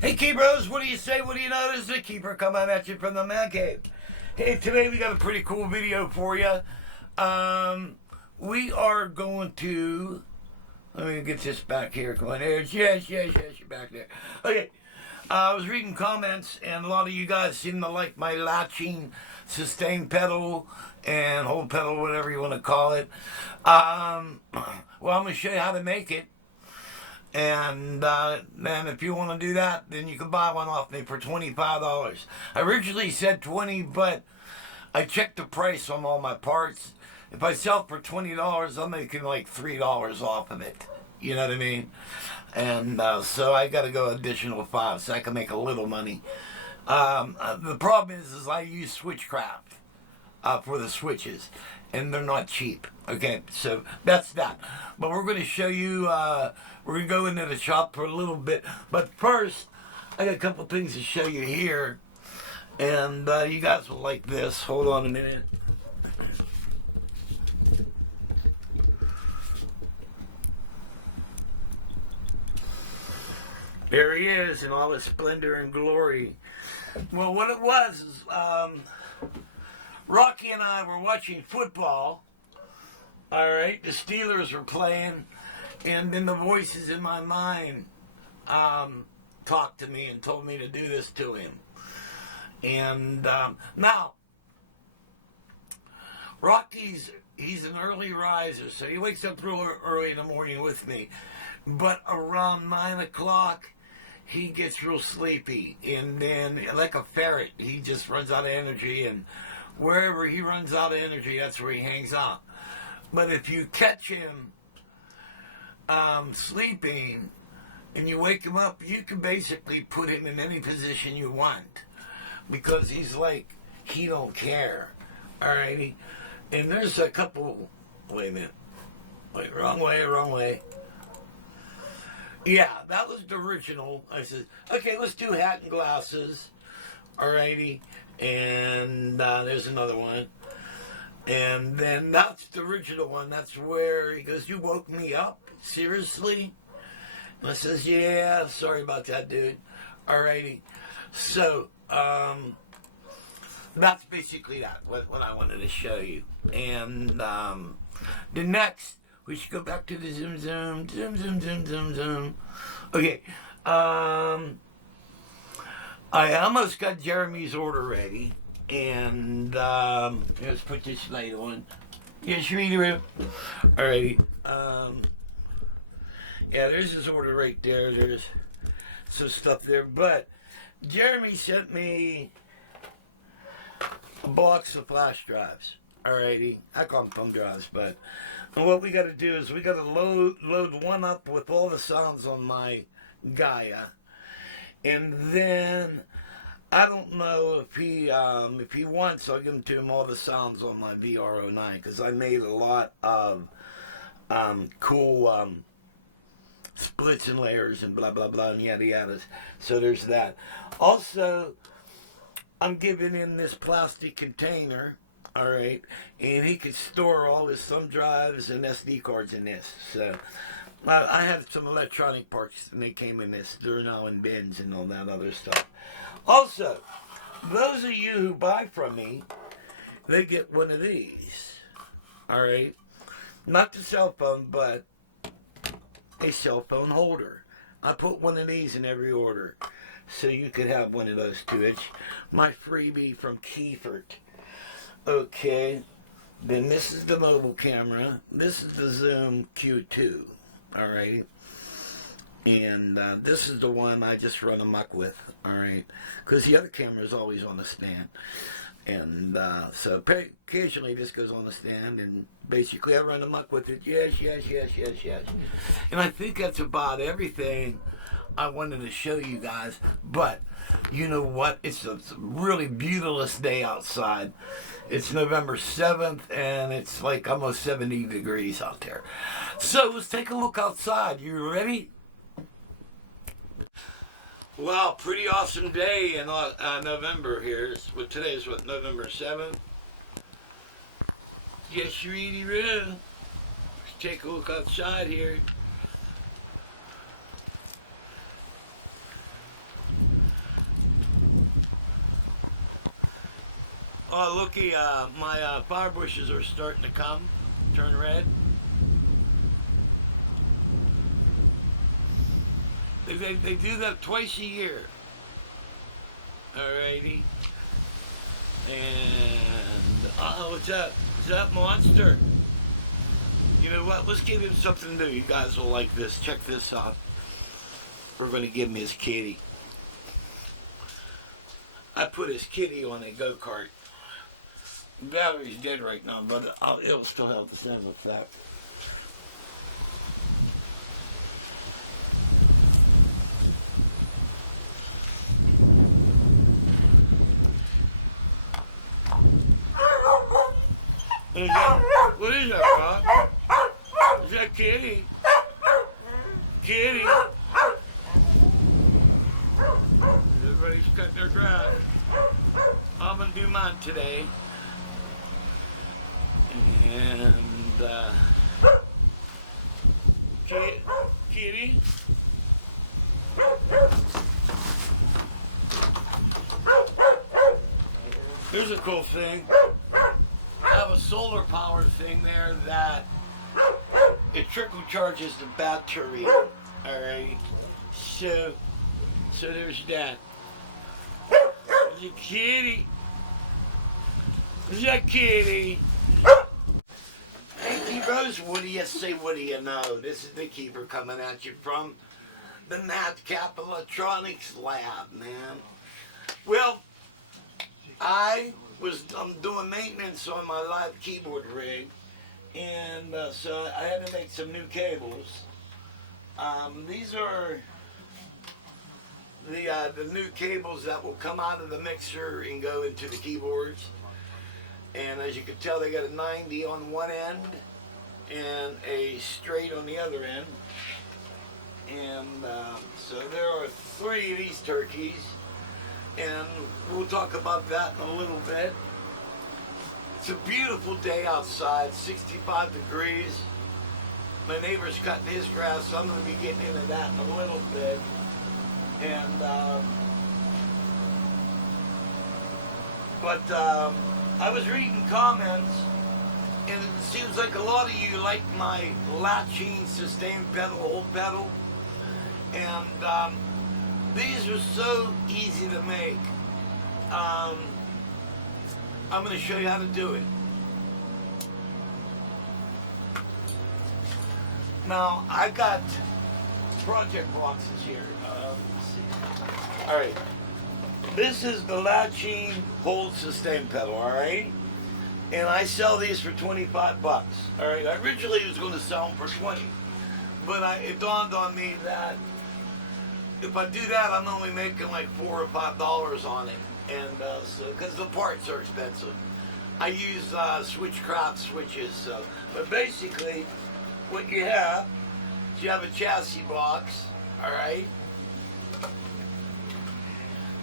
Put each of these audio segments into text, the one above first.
Hey Keepers, what do you say? What do you know? This is the Keeper coming at you from the man cave. Hey, today we got a pretty cool video for you. We are going to... Let me get this back here. Come on, there. Yes, you're back there. Okay, I was reading comments, and a lot of you guys seem to like my latching sustain pedal and hold pedal, whatever you want to call it. Well, I'm going to show you how to make it. And man, if you want to do that, then you can buy one off me for $25. I originally said 20, but I checked the price on all my parts. If I sell it for $20, I'm making like $3 off of it. You know what I mean? And so I got to go additional 5 so I can make a little money. The problem is I use Switchcraft for the switches, and they're not cheap. Okay, so that's that. But we're going to show you, we're going to go into the shop for a little bit. But first, I got a couple things to show you here. And you guys will like this. Hold on a minute. There he is in all his splendor and glory. Well, what it was is Rocky and I were watching football. All right, the Steelers were playing, and then the voices in my mind talked to me and told me to do this to him. And now, Rocky's, he's an early riser, so he wakes up real early in the morning with me. But around 9 o'clock, he gets real sleepy, and then, like a ferret, he just runs out of energy, and wherever he runs out of energy, that's where he hangs out. But if you catch him sleeping and you wake him up, you can basically put him in any position you want, because he's like, he don't care. Alrighty? And there's a couple, wait a minute, wait, wrong way. Yeah, that was the original. I said, okay, let's do hat and glasses. Alrighty. And there's another one. And then that's the original one. That's where he goes, you woke me up? Seriously? And I says, yeah, sorry about that, dude. Alrighty. So, that's basically that, what I wanted to show you. And the next, we should go back to the zoom. Okay. I almost got Jeremy's order ready. And let's put this light on. Yes, reader. Alrighty. Yeah, there's his order right there. There's some stuff there. But Jeremy sent me a box of flash drives. Alrighty. I call them thumb drives, but what we got to do is we got to load one up with all the sounds on my Gaia, and then I don't know if he wants, I'll give him to him all the sounds on my VR09, because I made a lot of cool splits and layers and blah blah blah and yada yadas. So there's that. Also, I'm giving him this plastic container. All right, and he could store all his thumb drives and SD cards in this. So I have some electronic parts, and they came in this. They're now in bins and all that other stuff. Also, those of you who buy from me, they get one of these. All right, not the cell phone, but a cell phone holder. I put one of these in every order, so you could have one of those too. It's my freebie from Keffer. Okay, then this is the mobile camera. This is the Zoom Q2, alright? And this is the one I just run amok with, alright? Because the other camera is always on the stand. And so occasionally this goes on the stand, and basically I run amok with it. Yes. And I think that's about everything I wanted to show you guys. But you know what? It's a really beautiful day outside. It's November 7th, and it's like almost 70 degrees out there. So let's take a look outside. You ready? Wow, pretty awesome day in November here. Today is what, November 7th? Yes, really. Let's take a look outside here. Oh, looky, my fire bushes are starting to turn red. They do that twice a year. Alrighty. And, what's up? What's up, monster? You know what? Let's give him something new. You guys will like this. Check this out. We're going to give him his kitty. I put his kitty on a go-kart. The battery's dead right now, but it'll still have the same effect. What is that, Rob? Is that Kitty? Kitty? Everybody's cutting their grass. I'm gonna do mine today. And, Kitty? Here's a cool thing. I have a solar power thing there that it trickle charges the battery. Alright. So there's that. There's a kitty. There's a kitty. Hey, Rose, what do you say? What do you know? This is the Keeper coming at you from the NatCap Electronics Lab, man. Well, I'm doing maintenance on my live keyboard rig, and so I had to make some new cables. These are the new cables that will come out of the mixer and go into the keyboards. And as you can tell, they got a 90 on one end and a straight on the other end. And so there are 3 of these turkeys. And we'll talk about that in a little bit. It's a beautiful day outside, 65 degrees. My neighbor's cutting his grass, so I'm going to be getting into that in a little bit. And, I was reading comments, and it seems like a lot of you like my latching sustain pedal, hold pedal. And, these are so easy to make. I'm going to show you how to do it. Now, I've got project boxes here. Alright. This is the latching hold sustain pedal, alright? And I sell these for 25 bucks. Alright, I originally was going to sell them for 20. But it dawned on me that if I do that, I'm only making like $4 or $5 on it, and so because the parts are expensive. I use Switchcraft switches. But basically, what you have is you have a chassis box, all right,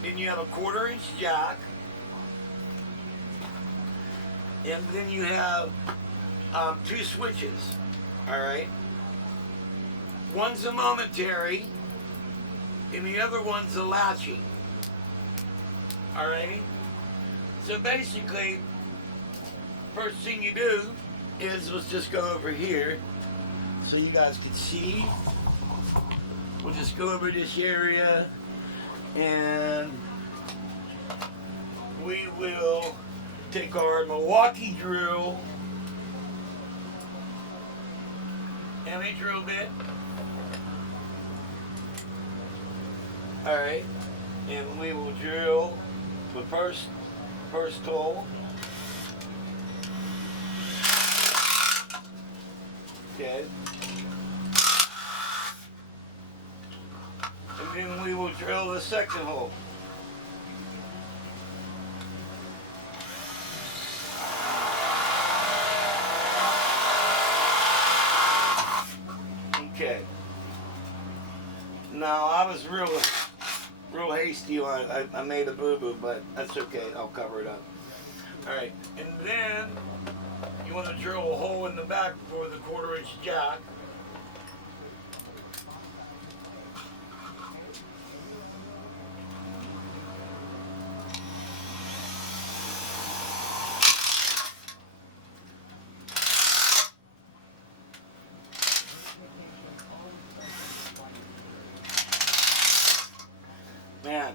and you have a 1/4-inch jack, and then you have 2 switches, all right. One's a momentary, and the other one's a latching. Alrighty? So basically, first thing you do is, let's just go over here so you guys can see. We'll just go over this area, and we will take our Milwaukee drill and a drill bit. Alright, and we will drill the first hole. Okay. And then we will drill the second hole. Okay. Now, I was real hasty on it. I made a boo-boo, but that's okay. I'll cover it up. Alright, and then you want to drill a hole in the back for the 1/4-inch jack. Man,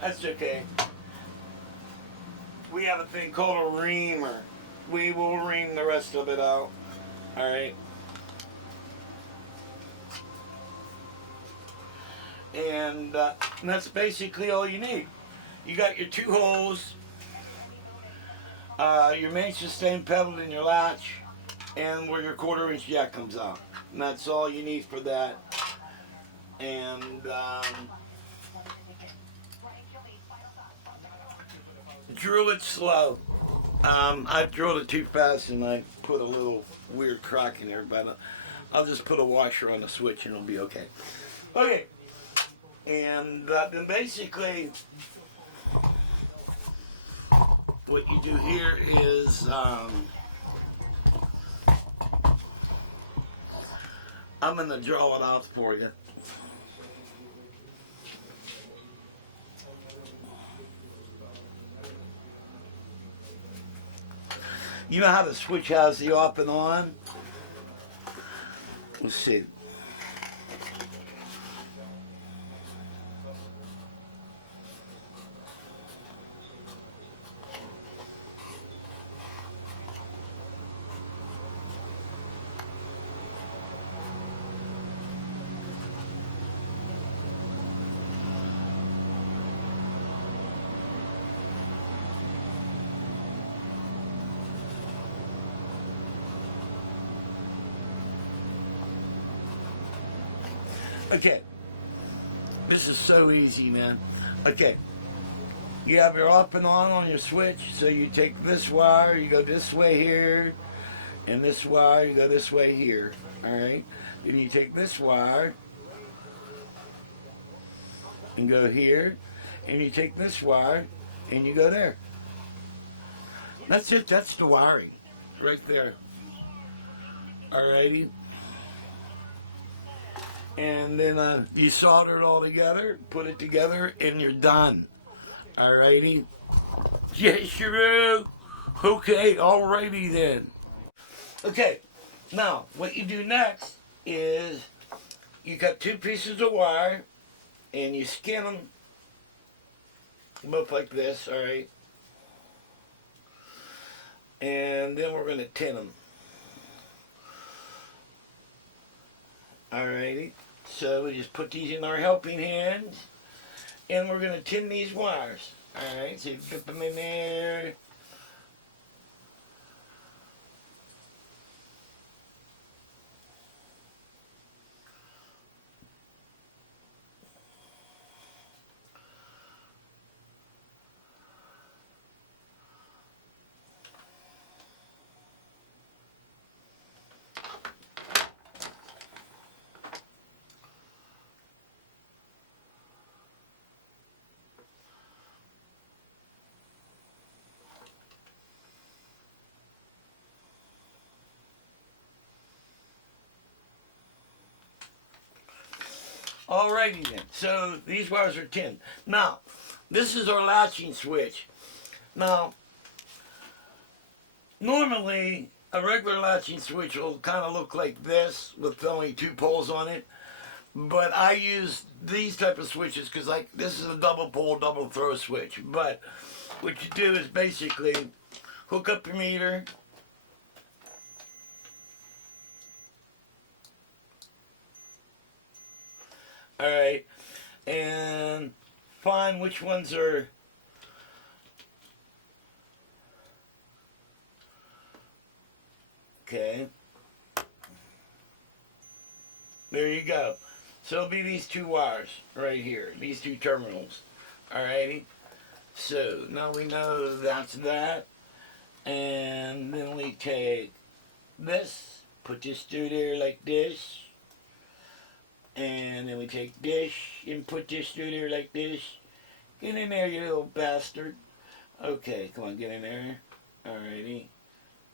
that's okay. We have a thing called a reamer. We will ream the rest of it out. Alright? And that's basically all you need. You got your two holes, your main sustain pedal in your latch, and where your 1/4-inch jack comes out. And that's all you need for that. And drill it slow. I drilled it too fast and I put a little weird crack in there, but I'll just put a washer on the switch and it'll be okay. Okay. And then basically what you do here is I'm going to draw it out for you. You know how the switch has the off and on? Let's see. Okay, this is so easy, man. Okay, you have your off and on your switch, so you take this wire, you go this way here, and this wire, you go this way here, alright? Then you take this wire, and go here, and you take this wire, and you go there. That's it, that's the wiring, right there. Alrighty? And then you solder it all together, put it together, and you're done. Alrighty? Yes, you do. Okay, alrighty then. Okay, now what you do next is you got two pieces of wire, and you skin them both like this, alright? And then we're going to tin them. Alrighty, so we just put these in our helping hands, and we're going to tin these wires. Alright, so you put them in there. Alrighty then, so these wires are tinned. Now, this is our latching switch. Now, normally a regular latching switch will kind of look like this with only two poles on it. But I use these type of switches because like this is a double pole, double throw switch. But what you do is basically hook up your meter. Alright, and find which ones are okay. There you go. So it'll be these two wires right here, these two terminals. Alrighty. So now we know that's that. And then we take this, put this through there like this. And then we take this and put this through there like this. Get in there, you little bastard. Okay, come on, get in there. Alrighty.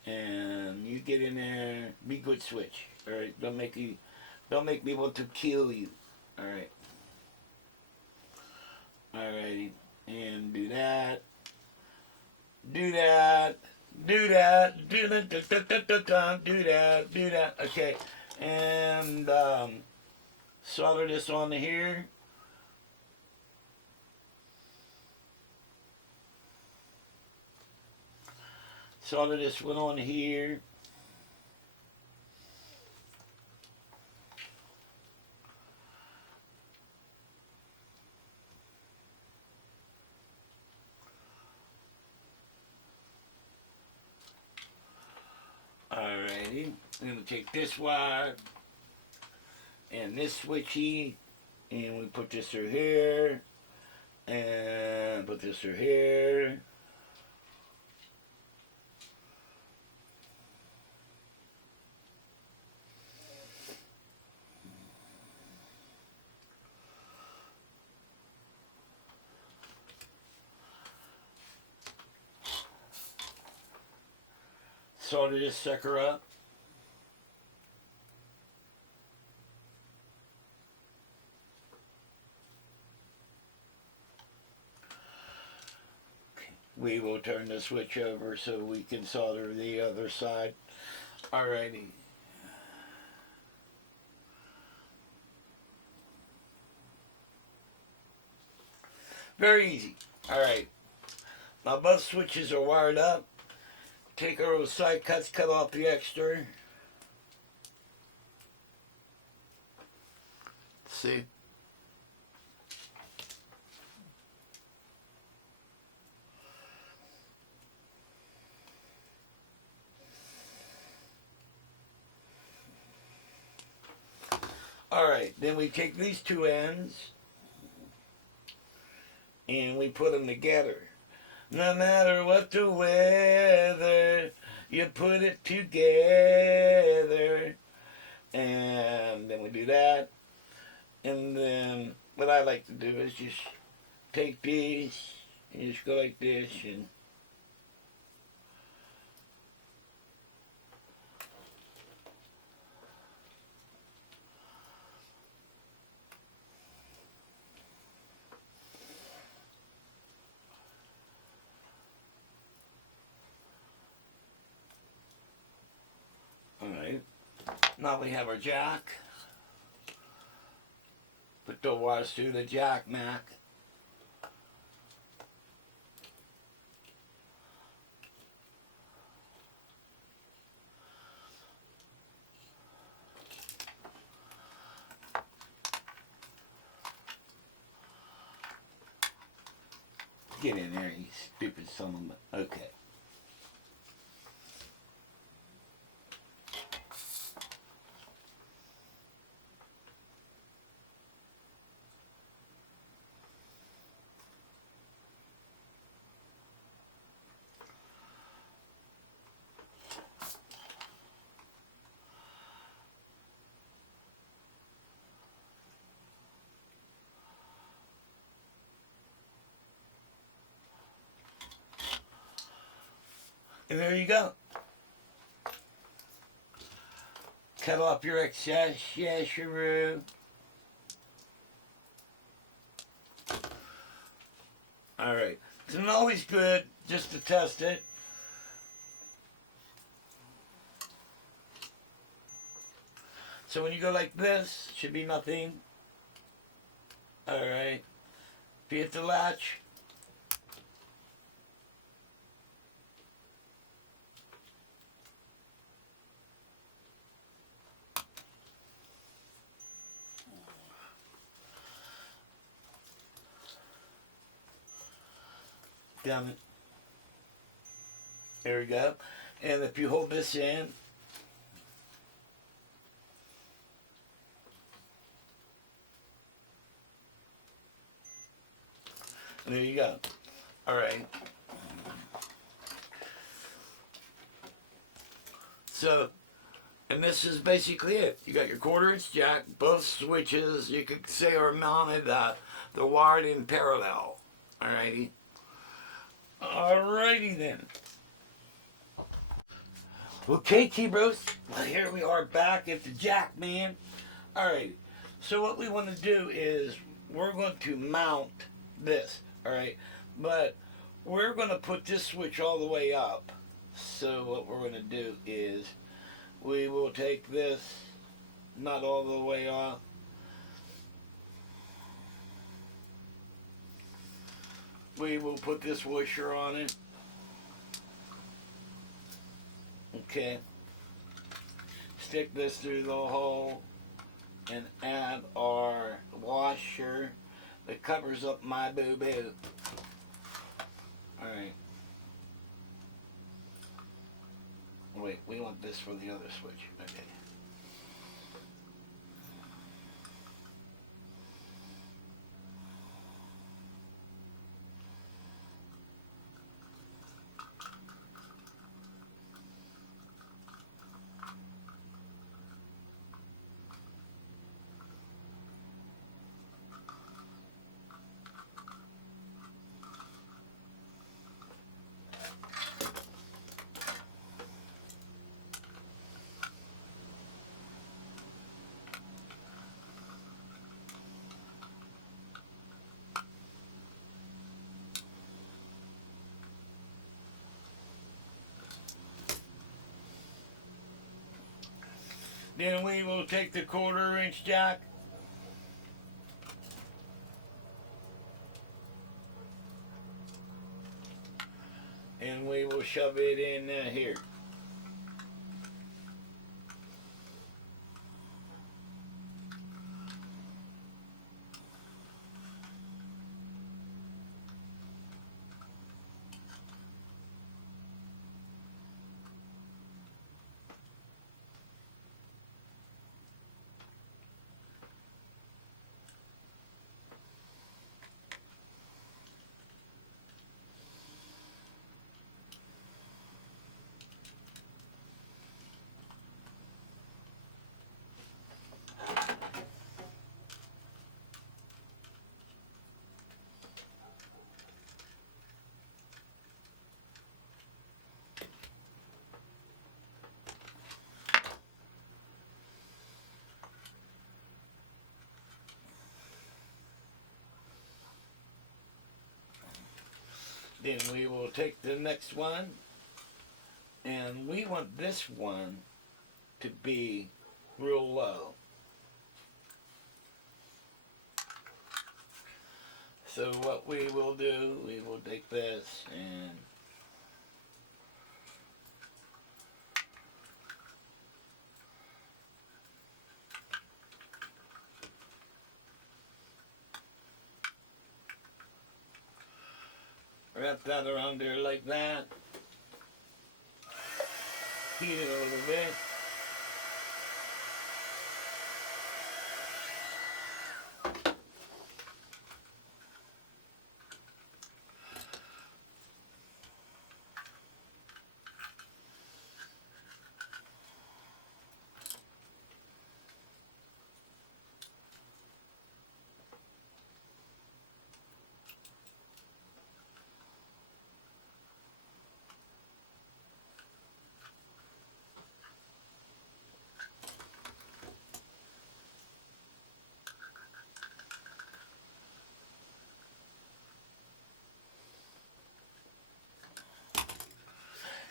And you get in there. Be good switch. Alright, don't make me want to kill you. Alright. Alrighty. And do that. Do that. Do that. Do that. Do that. Do that. Okay. And solder this on here. Solder this one on here. Alrighty, I'm going to take this wire and this switchy, and we put this through here, and put this through here. Solder this sucker up. We will turn the switch over so we can solder the other side. Alrighty. Very easy. Alright. Now both switches are wired up. Take our side cuts, cut off the extra. See? Alright, then we take these two ends and we put them together. No matter what the weather, you put it together. And then we do that. And then what I like to do is just take these and just go like this and alright. Now we have our jack. Put the wires through the jack, Mac. Get in there, you stupid son of a... Okay. And there you go. Cut off your excess yasharoo. Alright. It's not always good just to test it. So when you go like this, should be nothing. Alright. If you hit the latch, down it. There we go. And if you hold this in, there you go. Alright. So, and this is basically it. You got your 1/4" jack, both switches, you could say are mounted, they're wired in parallel. Alrighty. Alrighty then. Okay, T-Bros. Well, here we are back at the jack, man. Alright. So what we want to do is we're going to mount this. Alright. But we're going to put this switch all the way up. So what we're going to do is we will take this not all the way off. We will put this washer on it. Okay. Stick this through the hole and add our washer that covers up my boo-boo. Alright. Wait, we want this for the other switch. Okay. Then we will take the 1/4-inch jack and we will shove it in here. Then we will take the next one, and we want this one to be real low. So what we will do, we will take this and wrap that around there like that. Heat it a little bit.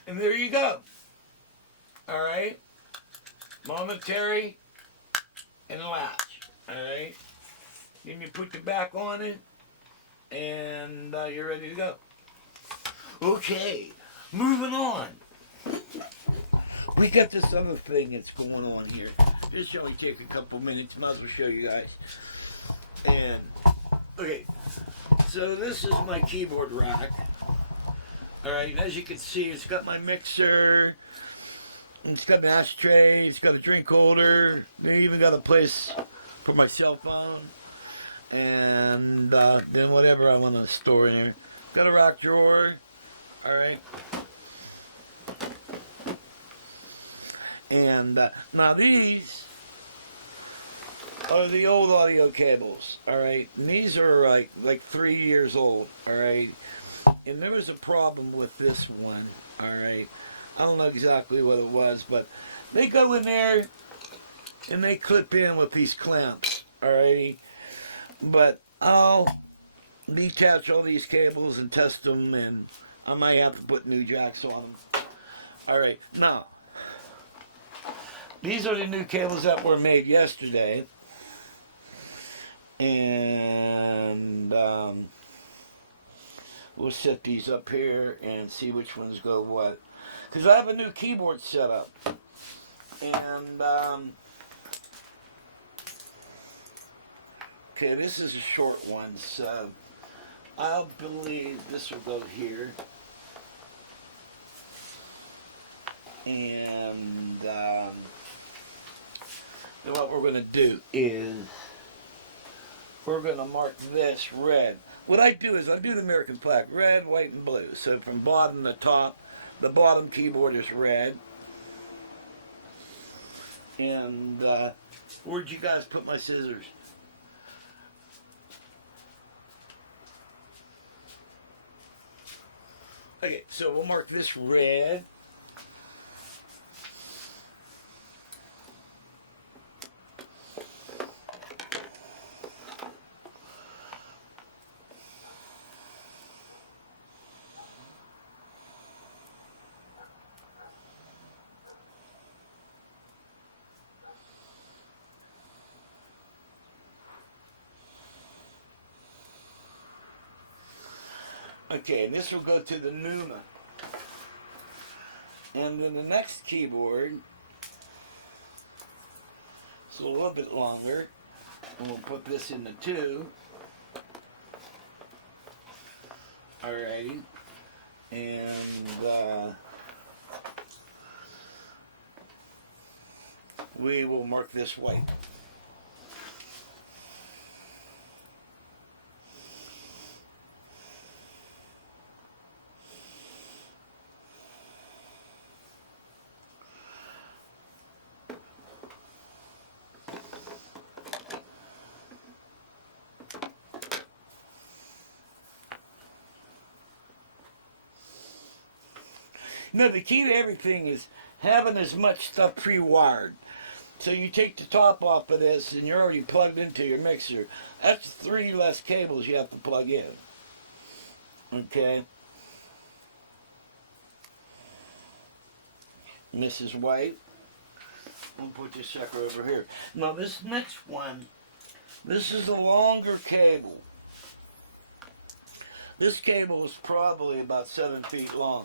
And there you go. All right. Momentary and a latch. All right. Then you put the back on it, and you're ready to go. Okay. Moving on. We got this other thing that's going on here. This should only take a couple minutes. Might as well show you guys. And okay. So this is my keyboard rack. Alright, as you can see, it's got my mixer, it's got an ashtray, it's got a drink holder, they even got a place for my cell phone, and then whatever I want to store in there. Got a rock drawer, alright. And now these are the old audio cables, alright. These are like 3 years old, alright. And there was a problem with this one, alright. I don't know exactly what it was, but they go in there and they clip in with these clamps, alright. But I'll detach all these cables and test them, and I might have to put new jacks on them. Alright, now, these are the new cables that were made yesterday. And we'll set these up here and see which ones go what. because I have a new keyboard set up. And, okay, this is a short one, so I believe this will go here. And then what we're going to do is we're going to mark this red. What I do is I do the American flag, red, white, and blue. So from bottom to top, the bottom keyboard is red. And where'd you guys put my scissors? Okay, so we'll mark this red. Okay, and this will go to the Numa. And then the next keyboard is a little bit longer. And we'll put this in the 2. Alrighty. And we will mark this white. No, the key to everything is having as much stuff pre-wired. So you take the top off of this and you're already plugged into your mixer. That's 3 less cables you have to plug in. Okay. And this is white. We'll put this sucker over here. Now this next one, this is a longer cable. This cable is probably about 7 feet long.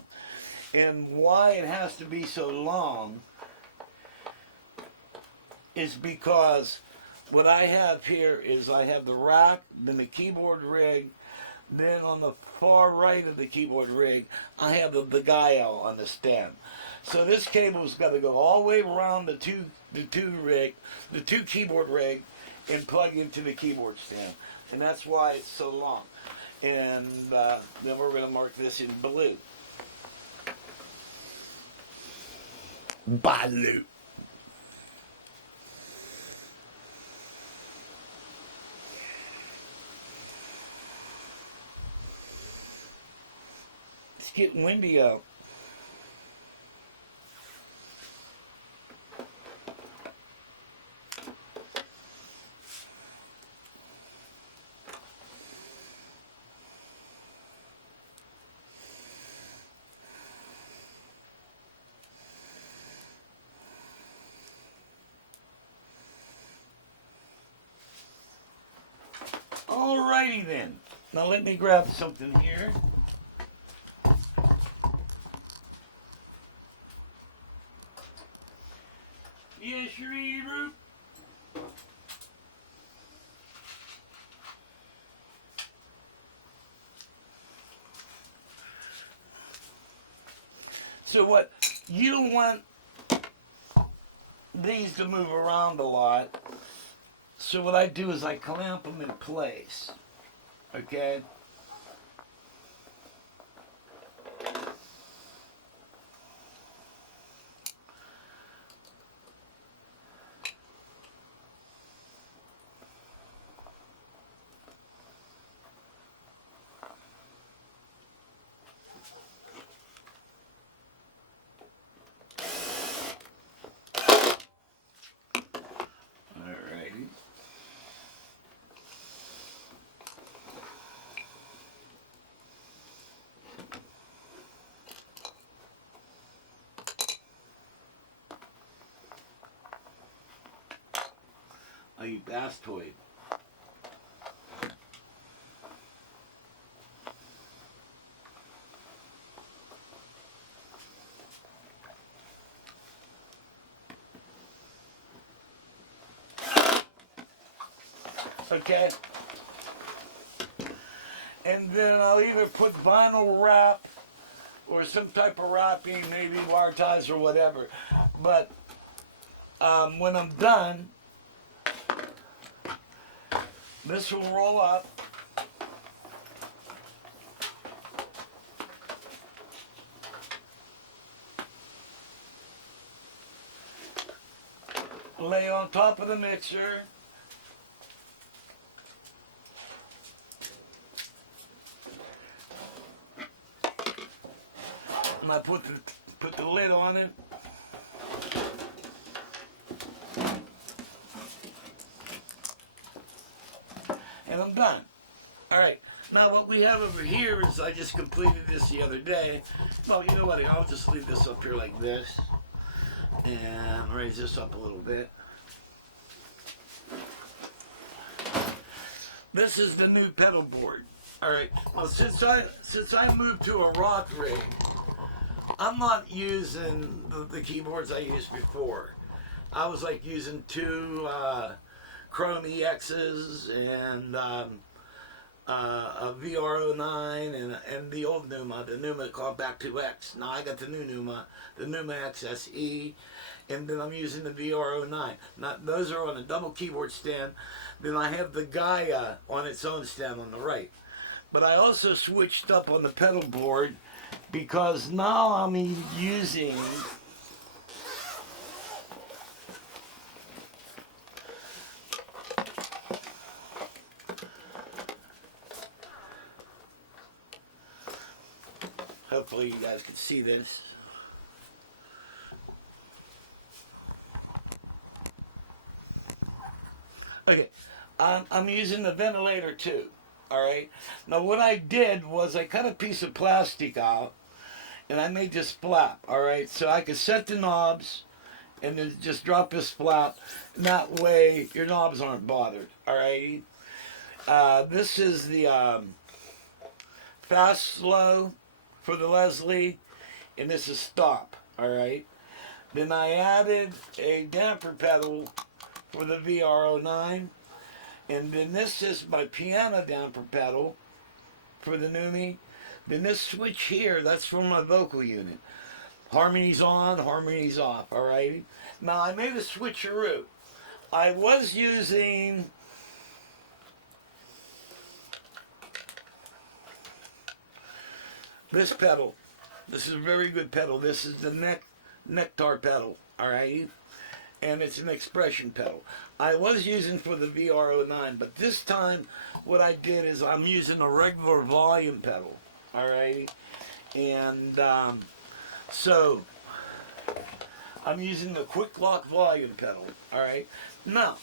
And why it has to be so long is because what I have here is I have the rack, then the keyboard rig, then on the far right of the keyboard rig, I have the guile on the stem. So this cable's got to go all the way around the two keyboard rig and plug into the keyboard stand. And that's why it's so long. And then we're going to mark this in blue. Blue. It's getting windy out. Alrighty then. Now let me grab something here. Yes, Reader. So what you want these to move around a lot. So what I do is I clamp them in place. Okay? Alrighty. Oh, you bastoid. Okay? And then I'll either put vinyl wrap or some type of wrapping, maybe wire ties or whatever. But when I'm done, this will roll up. Lay on top of the mixer. And I put the lid on it. And I'm done. Alright, now what we have over here is I just completed this the other day. Well, you know what, I'll just leave this up here like this. And raise this up a little bit. This is the new pedal board. Alright, well since I moved to a rock rig, I'm not using the keyboards I used before. I was like using two Chrome EXs and a VR09 and the old Numa, the Numa Compact 2X. Now I got the new Numa, the Numa XSE, and then I'm using the VR09. Now those are on a double keyboard stand. Then I have the Gaia on its own stand on the right. But I also switched up on the pedal board because now I'm using hopefully you guys can see this. Okay, I'm using the ventilator too. Alright, now what I did was I cut a piece of plastic out and I made this flap. Alright, so I could set the knobs and then just drop this flap, and that way your knobs aren't bothered. Alright, this is the fast slow for the Leslie, and this is stop. Alright, then I added a damper pedal for the VR09. And then this is my piano damper pedal for the Numi. Then this switch here, that's from my vocal unit. Harmonies on, harmonies off, alright? Now I made a switcheroo. I was using this pedal. This is a very good pedal. This is the Nectar pedal, alright? And it's an expression pedal. I was using for the VR09, but this time what I did is I'm using a regular volume pedal, alright? And so I'm using the quick lock volume pedal, alright? Now,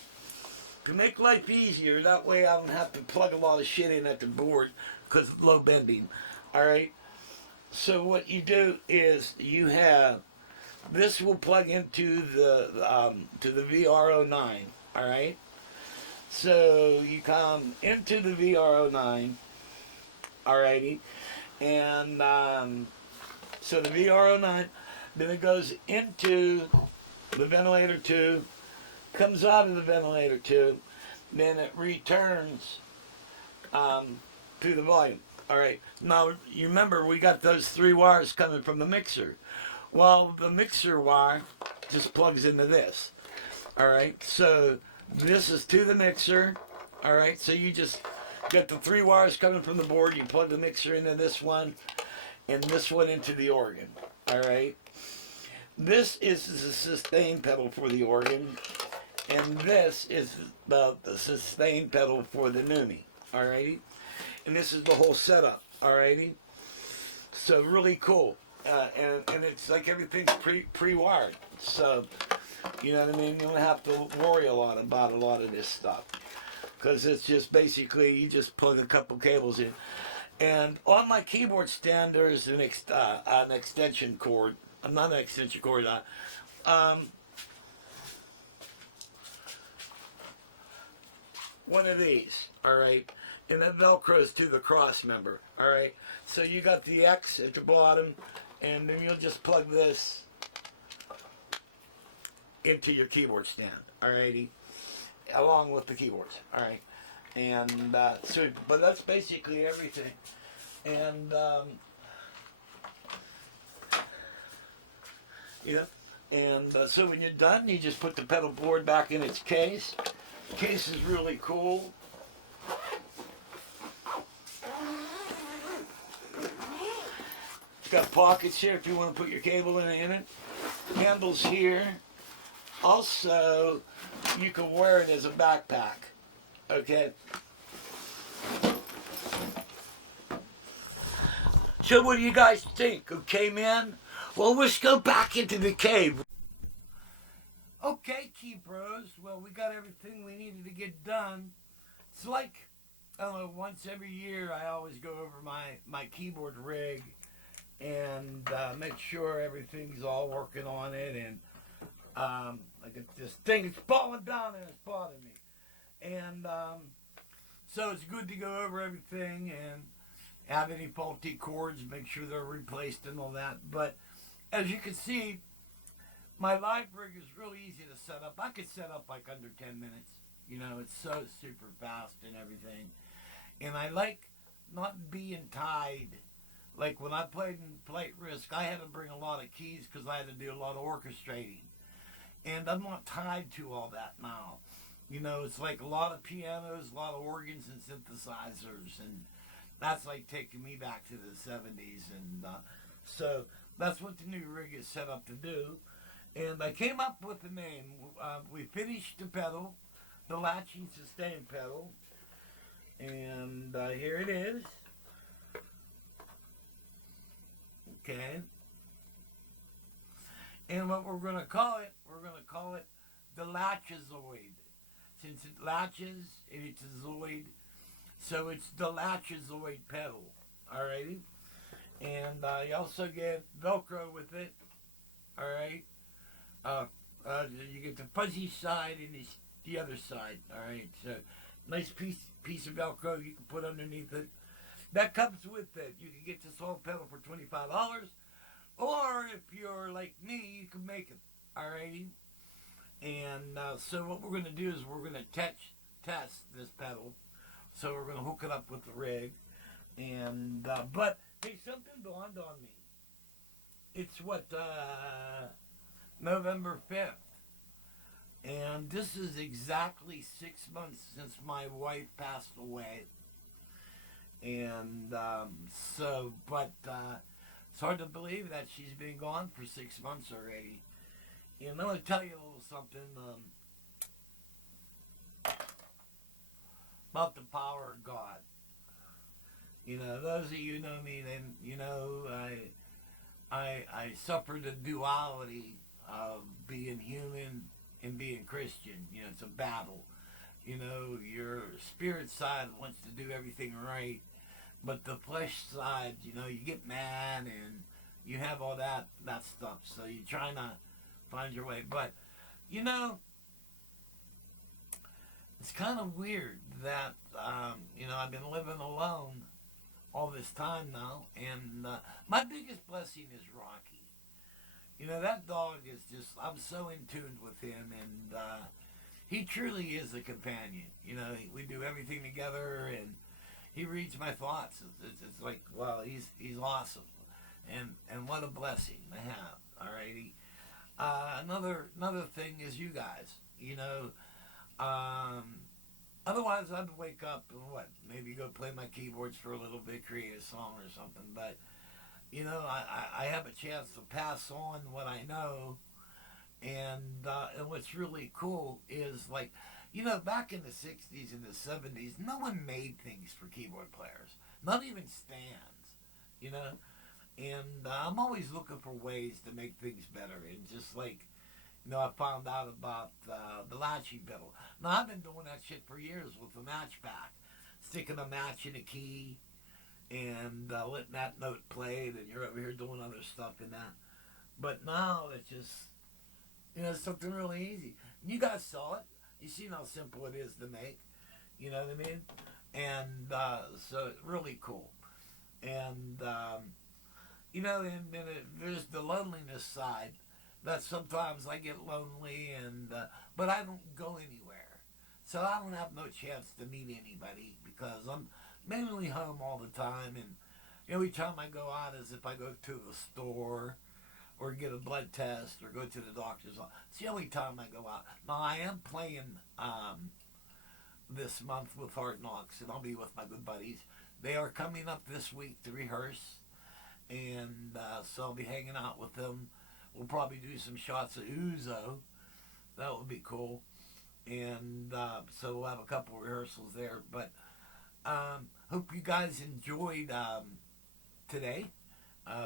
to make life easier, that way I don't have to plug a lot of shit in at the board because of low bending, alright? So what you do is you have this will plug into the to the VR09, all right? So you come into the VR09, alrighty, and so the VR09, then it goes into the ventilator tube, comes out of the ventilator tube, then it returns to the volume. All right. Now you remember we got those three wires coming from the mixer. Well, the mixer wire just plugs into this. All right, so this is to the mixer. All right, so you just got the three wires coming from the board. You plug the mixer into this one and this one into the organ. All right, this is the sustain pedal for the organ, and this is the sustain pedal for the Numi. All righty, and this is the whole setup. All righty, so really cool. And it's like everything's pre-wired, so you know what I mean. You don't have to worry a lot about a lot of this stuff because it's just basically you just plug a couple cables in. And on my keyboard stand, there's an extension cord. Not an extension cord. One of these. All right. And that velcros to the cross member. All right. So you got the X at the bottom. And then you'll just plug this into your keyboard stand, alrighty, along with the keyboards, alright. And but that's basically everything. And yeah. And so when you're done, you just put the pedal board back in its case. The case is really cool. It's got pockets here if you want to put your cable in it. Handles here. Also, you can wear it as a backpack. Okay. So what do you guys think? Okay, man? Well, let's go back into the cave. Okay, Key Bros. Well, we got everything we needed to get done. It's like, I don't know, once every year I always go over my keyboard rig and make sure everything's all working on it. And like this thing is falling down and it's bothering me. And so it's good to go over everything and have any faulty cords, make sure they're replaced and all that. But as you can see, my live rig is really easy to set up. I could set up like under 10 minutes. You know, it's so super fast and everything. And I like not being tied. Like when I played in Flight Risk, I had to bring a lot of keys because I had to do a lot of orchestrating. And I'm not tied to all that now. You know, it's like a lot of pianos, a lot of organs and synthesizers. And that's like taking me back to the 70s. And so that's what the new rig is set up to do. And I came up with the name. We finished the pedal, the latching sustain pedal. And here it is. Okay. And what we're going to call it the Latchazoid. Since it latches and it's a zoid, so it's the Latchazoid pedal. Alrighty? And you also get Velcro with it. Alright? You get the fuzzy side and the other side. Alright? So, nice piece of Velcro you can put underneath it. That comes with it. You can get this whole pedal for $25. Or if you're like me, you can make it. Alrighty? And so what we're going to do is we're going to test this pedal. So we're going to hook it up with the rig. And but hey, something dawned on me. It's November 5th. And this is exactly 6 months since my wife passed away. And it's hard to believe that she's been gone for 6 months already. And I'm going to tell you a little something about the power of God. You know, those of you who know me, then you know I suffer the duality of being human and being Christian. You know, it's a battle. You know, your spirit side wants to do everything right, but the flesh side, you know, you get mad and you have all that stuff. So you're trying to find your way. But, you know, it's kind of weird that, you know, I've been living alone all this time now. And my biggest blessing is Rocky. You know, that dog is just, I'm so in tune with him. And he truly is a companion. You know, we do everything together and he reads my thoughts. It's like, wow, he's awesome. And what a blessing to have. Alrighty. Another thing is you guys. You know, otherwise I'd wake up and maybe go play my keyboards for a little bit, create a song or something. But you know, I have a chance to pass on what I know. And what's really cool is like, you know, back in the 60s and the 70s, no one made things for keyboard players. Not even stands, you know. And I'm always looking for ways to make things better. And just like, you know, I found out about the latching pedal. Now, I've been doing that shit for years with the match back. Sticking a match in a key and letting that note play. And you're over here doing other stuff in that. But now it's just, you know, something really easy. You guys saw it. You seen how simple it is to make. You know what I mean? And so it's really cool. And, you know, and there's the loneliness side. That sometimes I get lonely, and but I don't go anywhere. So I don't have no chance to meet anybody because I'm mainly home all the time, and every time I go out is if I go to the store or get a blood test or go to the doctor's office. It's the only time I go out. Now I am playing this month with Hard Knocks, and I'll be with my good buddies. They are coming up this week to rehearse, and so I'll be hanging out with them. We'll probably do some shots of Uzo. That would be cool. And so we'll have a couple rehearsals there. But hope you guys enjoyed today.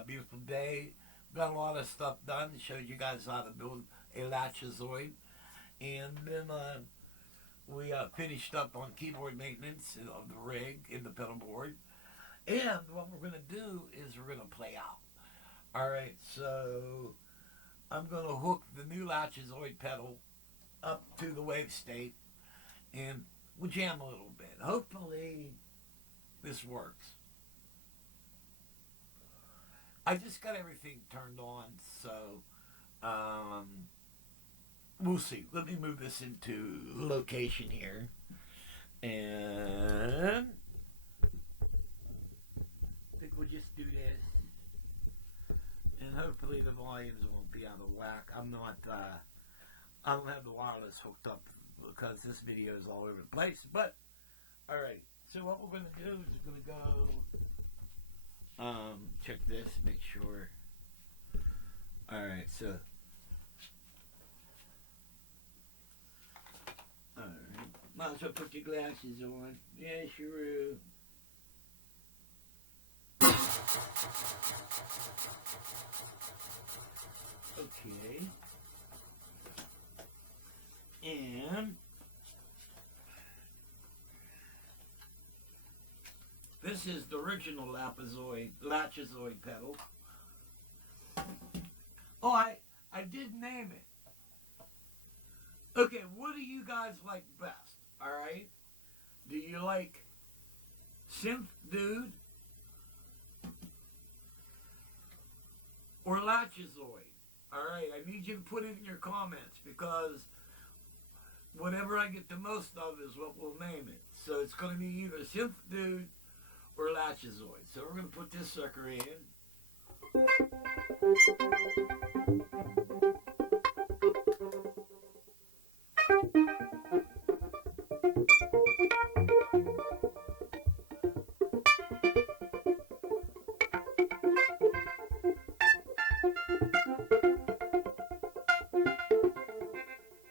Beautiful day. Got a lot of stuff done. Showed you guys how to build a latchazoid. And then we finished up on keyboard maintenance of the rig in the pedal board. And what we're going to do is we're going to play out. Alright, so I'm going to hook the new latchazoid pedal up to the wave state, and we'll jam a little bit. Hopefully this works. I just got everything turned on, so we'll see. Let me move this into location here, and I think we'll just do this, and hopefully the volumes won't be out of whack. I don't have the wireless hooked up because this video is all over the place. But, alright. So what we're going to do is we're going to go, check this, make sure. Alright, so. Alright. Might as well put your glasses on. Yes, you're okay. And this is the original latchazoid pedal. Oh, I did name it. Okay, what do you guys like best? Alright? Do you like Synth Dude or latchazoid? Alright, I need you to put it in your comments because whatever I get the most of is what we'll name it. So it's going to be either Synth Dude or latchazoid. So we're going to put this sucker in.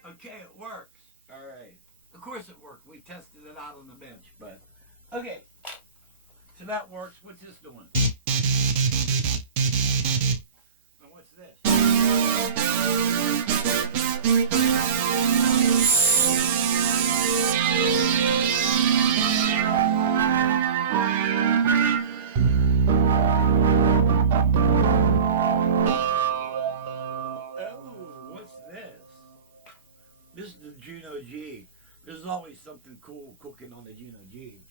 Okay, it works. Alright. Of course it worked. We tested it out on the bench, but okay. So that works. What's this doing? And what's this? This is the Juno G. There's always something cool cooking on the Juno G.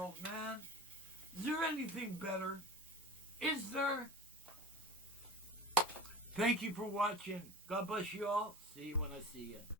world, man. Is there anything better? Is there? Thank you for watching. God bless you all. See you when I see you.